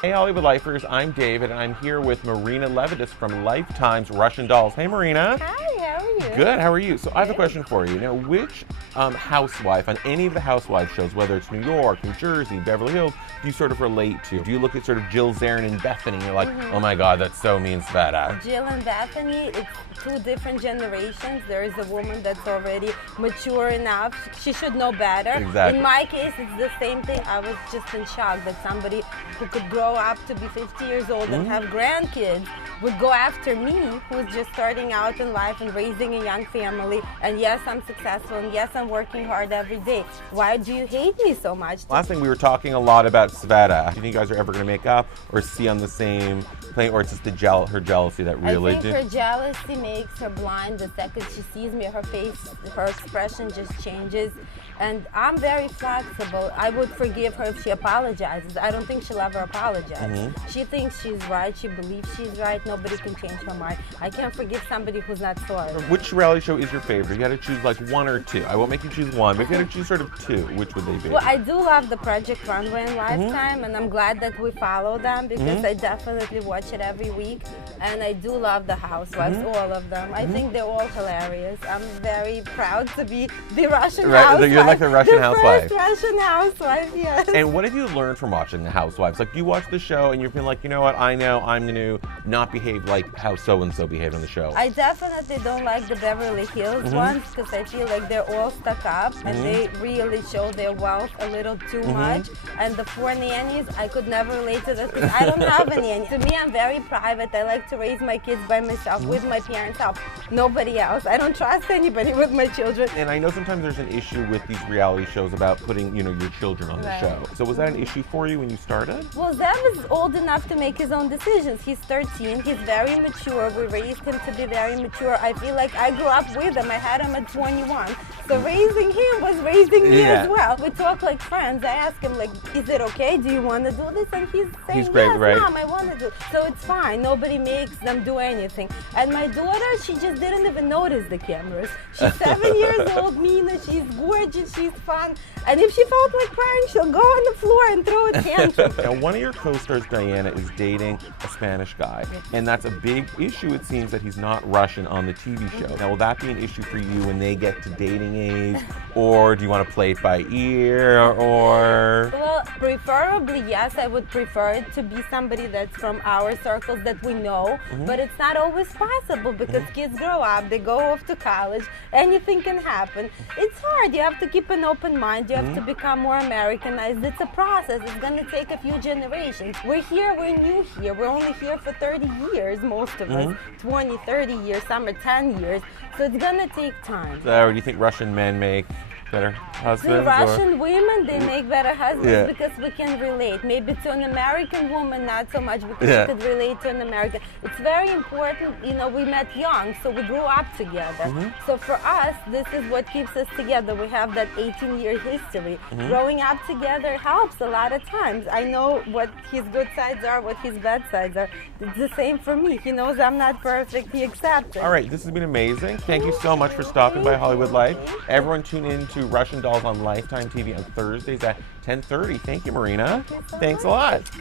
Hey Hollywood Lifers, I'm David and I'm here with Marina3 from Lifetime's Russian Dolls. Hey Marina. Hi, how are you? Good, how are you? So I have a question for you. Now, which housewife on any of the housewife shows, whether it's New York, New Jersey, Beverly Hills, do you sort of relate to? Do you look at sort of Jill, Zarin, and Bethany and you're like, oh my God, that's so me and Sveta? Jill and Bethany, it's two different generations. There is a woman that's already mature enough. She should know better. Exactly. In my case, it's the same thing. I was just in shock that somebody who could grow up to be 50 years old and have grandkids would go after me, who's just starting out in life and raising a young family. And yes, I'm successful, and yes, I'm working hard every day. Why do you hate me so much? Last thing, we were talking a lot about Sveta. Do you think you guys are ever going to make up or see on the same plane, or it's just her jealousy that really I think her jealousy makes her blind. The second she sees me, her face, her expression just changes. And I'm very flexible. I would forgive her if she apologizes. I don't think she'll ever apologize. She thinks she's right. She believes she's right. Nobody can change her mind. I can't forgive somebody who's not sorry. Which reality show is your favorite? You had to choose like one or two. I won't make you choose one, but if you had to choose sort of two, which would they be? Well, I do love the Project Runway and Lifetime, and I'm glad that we follow them because I definitely watch it every week. And I do love the Housewives, all of them. I think they're all hilarious. I'm very proud to be the Russian housewife. You're like the Russian housewife. The first Russian housewife, yes. And what have you learned from watching the Housewives? Like, you watch the show and you're feeling like, you know what, I know I'm going to not behave like how so-and-so behaved on the show. I definitely don't like the Beverly Hills ones because I feel like they're all stuck up and they really show their wealth a little too much. And the four nannies, I could never relate to this because I don't have a nanny. To me, I'm very private. I like to raise my kids by myself with my parents' help. Nobody else. I don't trust anybody with my children. And I know sometimes there's an issue with these reality shows about putting, your children on the show. So was that an issue for you when you started? Well, Zev is old enough to make his own decisions. He's 13. He's very mature. We raised him to be very mature. I feel like I grew up with him. I had him at 21. So raising him was raising me as well. We talk like friends. I ask him, like, is it okay? Do you want to do this? And he's saying, great, yes, right? Mom, I want to do it. So it's fine. Nobody makes them do anything. And my daughter, she just didn't even notice the cameras. She's 7 years old, Mina. She's gorgeous. She's fun. And if she felt like crying, she'll go on the floor and throw a tantrum. Now, one of your co-stars, Diana, is dating a Spanish guy. And that's a big issue, it seems, that he's not Russian on the TV show. Now, will that be an issue for you when they get to dating age? Or do you want to play it by ear? Or... Well, preferably, yes. I would prefer it to be somebody that's from our circles that we know. But it's not always possible because kids grow up, they go off to college, anything can happen. It's hard. You have to keep an open mind. You have to become more Americanized. It's a process. It's going to take a few generations. We're here, we're new here. We're only here for 30 years, most of us. 20, 30 years, some are 10 years. So it's going to take time. So do you think Russian men make better husbands? The Russian women, they make better husbands because we can relate. Maybe to an American woman, not so much because she could relate to an American. It's very important, we met young, so we grew up together. So for us, this is what keeps us together. We have that 18-year history. Growing up together helps a lot of times. I know what his good sides are, what his bad sides are. It's the same for me. He knows I'm not perfect. He accepts it. All right, this has been amazing. Thank you so much for stopping by Hollywood Life. Everyone tune in to Russian Dolls on Lifetime TV on Thursdays at 10:30. Thank you, Marina. Thank you so Thanks much.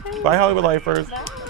a lot. Bye, Hollywood Lifers. Bye.